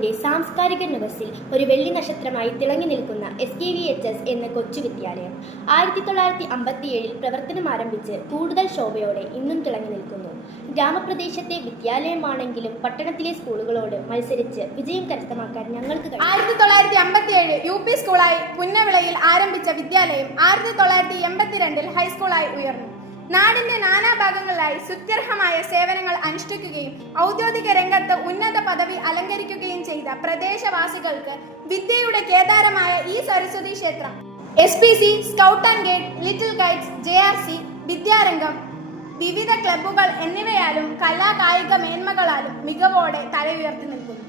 നാടിന്റെ സാംസ്കാരിക നഭസിൽ ഒരു വെള്ളി നക്ഷത്രമായി തിളങ്ങി നിൽക്കുന്ന SKVHS എന്ന കൊച്ചു വിദ്യാലയം 1957 പ്രവർത്തനം ആരംഭിച്ച് കൂടുതൽ ശോഭയോടെ ഇന്നും തിളങ്ങി നിൽക്കുന്നു. ഗ്രാമപ്രദേശത്തെ വിദ്യാലയമാണെങ്കിലും പട്ടണത്തിലെ സ്കൂളുകളോട് മത്സരിച്ച് വിജയം കരസ്ഥമാക്കാൻ ഞങ്ങൾക്ക് 1957 UP സ്കൂളായി പുന്നവിളയിൽ ആരംഭിച്ച വിദ്യാലയം 1982 ഹൈസ്കൂളായി ഉയർന്നു. നാടിന്റെ നാനാഭാഗങ്ങളിലായി സ്തുത്യർഹമായ സേവനങ്ങൾ അനുഷ്ഠിക്കുകയും ഔദ്യോഗിക രംഗത്ത് ഉന്നത പദവി അലങ്കരിക്കുകയും ചെയ്ത പ്രദേശവാസികൾക്ക് വിദ്യയുടെ കേദാരമായ ഈ സരസ്വതി ക്ഷേത്രം SPC, scout and guide, little guides, JRC, വിദ്യാരംഗം, വിവിധ ക്ലബ്ബുകൾ എന്നിവയാലും കലാകായിക മേന്മകളാലും മികവോടെ തലയുയർത്തി നിൽക്കുന്നു.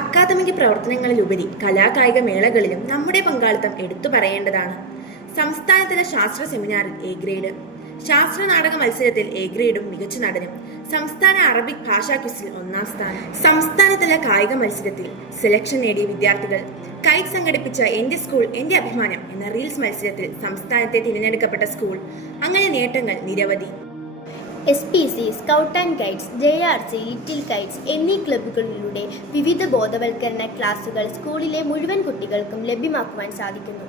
അക്കാദമിക് പ്രവർത്തനങ്ങളിലുപരി കലാകായിക മേളകളിലും നമ്മുടെ പങ്കാളിത്തം എടുത്തു പറയേണ്ടതാണ്. സംസ്ഥാനതല ശാസ്ത്ര സെമിനാറിൽ A ഗ്രേഡ്, ശാസ്ത്ര നാടക മത്സരത്തിൽ A ഗ്രേഡും മികച്ച നടനും, സംസ്ഥാന അറബിക് ഭാഷാ ക്വിസിൽ 1ാം സ്ഥാനം, സംസ്ഥാനതല കായിക മത്സരത്തിൽ സെലക്ഷൻ നേടിയ വിദ്യാർത്ഥികൾ, കൈറ്റ് സംഘടിപ്പിച്ച എന്റെ സ്കൂൾ എന്റെ അഭിമാനം എന്ന റീൽസ് മത്സരത്തിൽ സംസ്ഥാനത്തെ തിരഞ്ഞെടുക്കപ്പെട്ട സ്കൂൾ, അങ്ങനെ നേട്ടങ്ങൾ നിരവധി. SPC, scout and guides, JRC, little guides എന്നീ ക്ലബ്ബുകളിലൂടെ വിവിധ ബോധവൽക്കരണ ക്ലാസുകൾ സ്കൂളിലെ മുഴുവൻ കുട്ടികൾക്കും ലഭ്യമാക്കുവാൻ സാധിക്കുന്നു.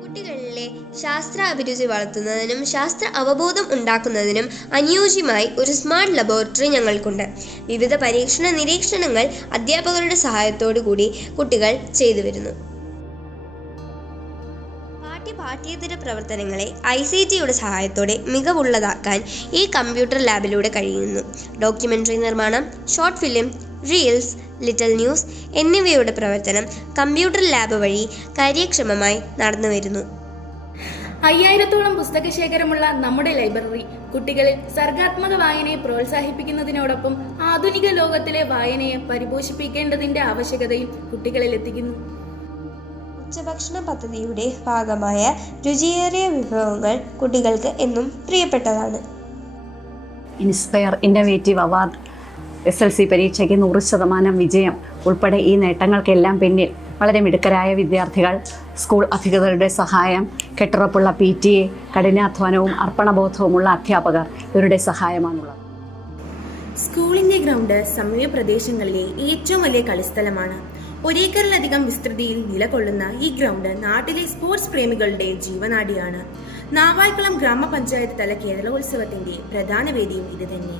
കുട്ടികളിലെ ശാസ്ത്ര അഭിരുചി വളർത്തുന്നതിനും ശാസ്ത്ര അവബോധം ഉണ്ടാക്കുന്നതിനും അനുയോജ്യമായി ഒരു സ്മാർട്ട് ലബോറട്ടറി ഞങ്ങൾക്കുണ്ട്. വിവിധ പരീക്ഷണ നിരീക്ഷണങ്ങൾ അധ്യാപകരുടെ സഹായത്തോടു കൂടി കുട്ടികൾ ചെയ്തു വരുന്നു. പാഠ്യേതര പ്രവർത്തനങ്ങളെ ICTയുടെ സഹായത്തോടെ മികവുള്ളതാക്കാൻ ഈ കമ്പ്യൂട്ടർ ലാബിലൂടെ കഴിയുന്നു. ഡോക്യുമെന്ററി നിർമ്മാണം, short film, reels, little news എന്നിവയുടെ പ്രവർത്തനം കമ്പ്യൂട്ടർ ലാബ് വഴി കാര്യക്ഷമമായി നടന്നു വരുന്നു. 5000-ഓളം പുസ്തകശേഖരമുള്ള നമ്മുടെ ലൈബ്രറി കുട്ടികളിൽ സർഗാത്മക വായനയെ പ്രോത്സാഹിപ്പിക്കുന്നതിനോടൊപ്പം ആധുനിക ലോകത്തിലെ വായനയെ പരിപോഷിപ്പിക്കേണ്ടതിന്റെ ആവശ്യകതയും കുട്ടികളിൽ എത്തിക്കുന്നു. ഉച്ചഭക്ഷണ പദ്ധതിയുടെ ഭാഗമായ രുചിയേറിയ വിഭവങ്ങൾ കുട്ടികൾക്ക് എന്നും പ്രിയപ്പെട്ടതാണ്. ഇൻസ്പയർ ഇന്നോവേറ്റീവ് അവാർഡ്, SLC പരീക്ഷയ്ക്ക് 100% വിജയം ഉൾപ്പെടെ ഈ നേട്ടങ്ങൾക്കെല്ലാം പിന്നിൽ വളരെ മിടുക്കരായ വിദ്യാർത്ഥികൾ, സ്കൂൾ അധികൃതരുടെ സഹായം, കെട്ടുറപ്പുള്ള PTA, കഠിനാധ്വാനവും അർപ്പണബോധവുമുള്ള അധ്യാപകർ ഇവരുടെ സഹായമാണുള്ളത്. സ്കൂളിന്റെ ഗ്രൗണ്ട് സമീപ പ്രദേശങ്ങളിലെ ഏറ്റവും വലിയ കളിസ്ഥലമാണ്. 1 ഏക്കറിലധികം വിസ്തൃതിയിൽ നിലകൊള്ളുന്ന ഈ ഗ്രൗണ്ട് നാട്ടിലെ സ്പോർട്സ് പ്രേമികളുടെ ജീവനാഡിയാണ്. നാവായിക്കുളം ഗ്രാമപഞ്ചായത്ത് തല കേരളോത്സവത്തിന്റെ പ്രധാന വേദിയും ഇത് തന്നെ.